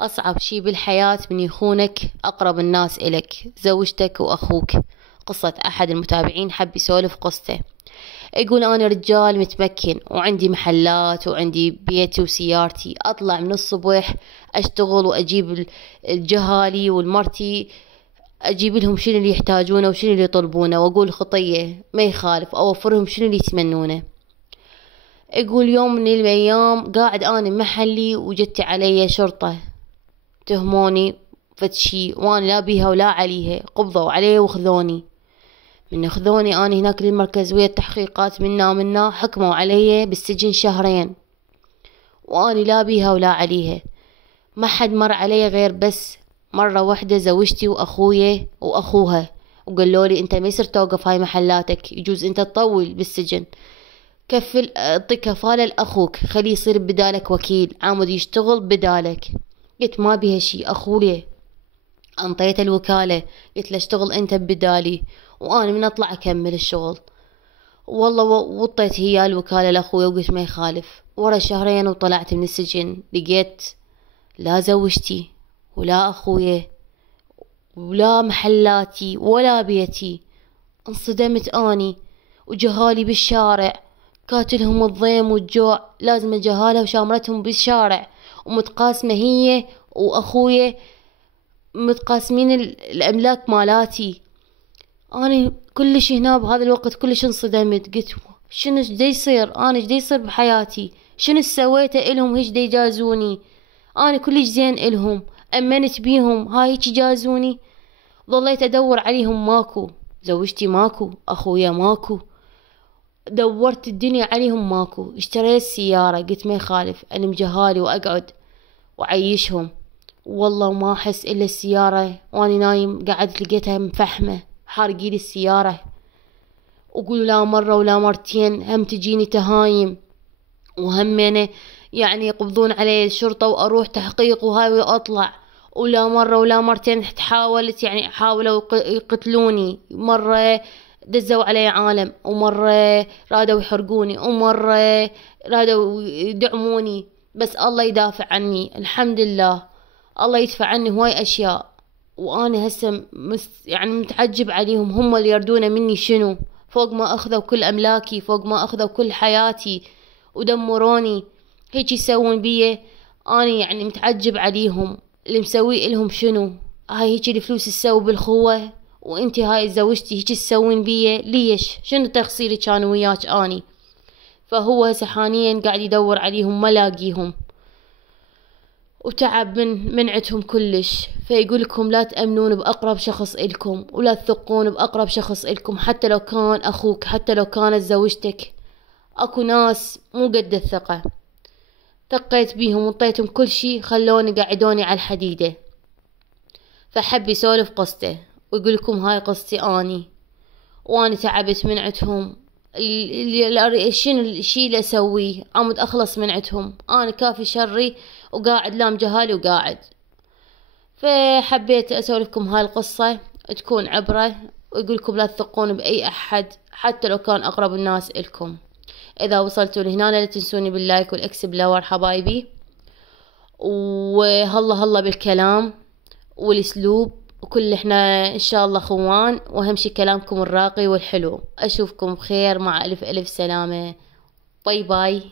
أصعب شي بالحياة من يخونك أقرب الناس إلك، زوجتك وأخوك. قصة أحد المتابعين حب يسولف قصته، يقول أنا رجال متمكن وعندي محلات وعندي بيتي وسيارتي، أطلع من الصبح أشتغل وأجيب الجهالي والمرتي، أجيب لهم شنو اللي يحتاجونه وشنو اللي يطلبونه، وأقول خطية ما يخالف أوفرهم شنو اللي يتمنونه. يقول يوم من الأيام قاعد أنا محلي وجت علي شرطة، تهموني فتشي وانا لا بيها ولا عليها، قبضوا علي وخذوني. من خذوني انا هناك للمركز ويا التحقيقات منا حكموا علي بالسجن شهرين، وانا لا بيها ولا عليها. ما حد مر علي غير بس مرة واحدة زوجتي واخويا واخوها، وقالوا لي انت ما يصير توقف هاي محلاتك، يجوز انت تطول بالسجن، كفل اعطي كفالة لاخوك خليه يصير بدالك وكيل عامد يشتغل بدالك. قلت ما بيها شي، اخويا انطيت الوكالة، قلت له اشتغل انت بدالي وانا من اطلع اكمل الشغل. والله وطيت هي الوكالة لاخويا وقلت ما يخالف. ورا شهرين وطلعت من السجن لقيت لا زوجتي ولا اخويا ولا محلاتي ولا بيتي. انصدمت اني، وجهالي بالشارع كاتلهم الضيم والجوع، لازم الجهالة وشامرتهم بالشارع، ومتقاسمة هي واخويا متقاسمين الاملاك مالاتي. انا كلش هنا بهذا الوقت كلش انصدمت، قلت شنو ايش يصير، انا ايش يصير بحياتي، شنو سويته الهم هيك يجازوني، انا كلش زين الهم امنت بيهم هاي هيك جازوني. ظليت ادور عليهم ماكو، زوجتي ماكو، اخويا ماكو، دورت الدنيا عليهم ماكو. اشتريت سيارة قلت ما يخالف انم جهالي واقعد وعيشهم، والله ما احس الا السيارة واني نايم قعدت لقيتها مفحمة حارقيلي السيارة. وقولوا لا مرة ولا مرتين هم تجيني تهايم، وهمينه يعني يقبضون علي الشرطة واروح تحقيق وهاي واطلع. ولا مرة ولا مرتين حاولت يعني حاولوا يقتلوني، مرة دزوا علي عالم، ومرة رادوا يحرقوني، ومرة رادوا يدعموني، بس الله يدافع عني الحمد لله، الله يدفع عني هواي اشياء. وانا هسه يعني متعجب عليهم، هم اللي يردون مني شنو، فوق ما اخذوا كل املاكي، فوق ما اخذوا كل حياتي ودمروني، هيك يسوون بيه. انا يعني متعجب عليهم، اللي مسوي لهم شنو، هاي هيك الفلوس تسوي بالخوة، وانتي هاي زوجتي هيك تسوين بيه ليش، شنو تقصيري كان وياك اني. فهو هسه حاليا قاعد يدور عليهم ما لاقيهم، وتعب من منعتهم كلش. فيقول لكم لا تأمنون بأقرب شخص إلكم، ولا تثقون بأقرب شخص إلكم، حتى لو كان أخوك، حتى لو كانت زوجتك. أكو ناس مو قد الثقة، ثقيت بيهم وانطيتهم كل شي خلوني قعدوني على الحديدة. فحب يسولف قصته ويقول لكم هاي قصتي اني، وانا تعبت من عندهم، شنو الشي اللي اسويه، عمود اخلص من عندهم، انا كافي شري وقاعد لام جهالي وقاعد. فحبيت اسولفكم هاي القصة تكون عبرة، ويقول لكم لا تثقون باي احد حتى لو كان اقرب الناس الكم. اذا وصلتوا لهنا لا تنسوني باللايك والاكس بلاور حبايبي، وهلا هلا بالكلام والاسلوب، وكل احنا ان شاء الله خوان، واهم شي كلامكم الراقي والحلو. اشوفكم بخير، مع الف الف سلامة، باي باي.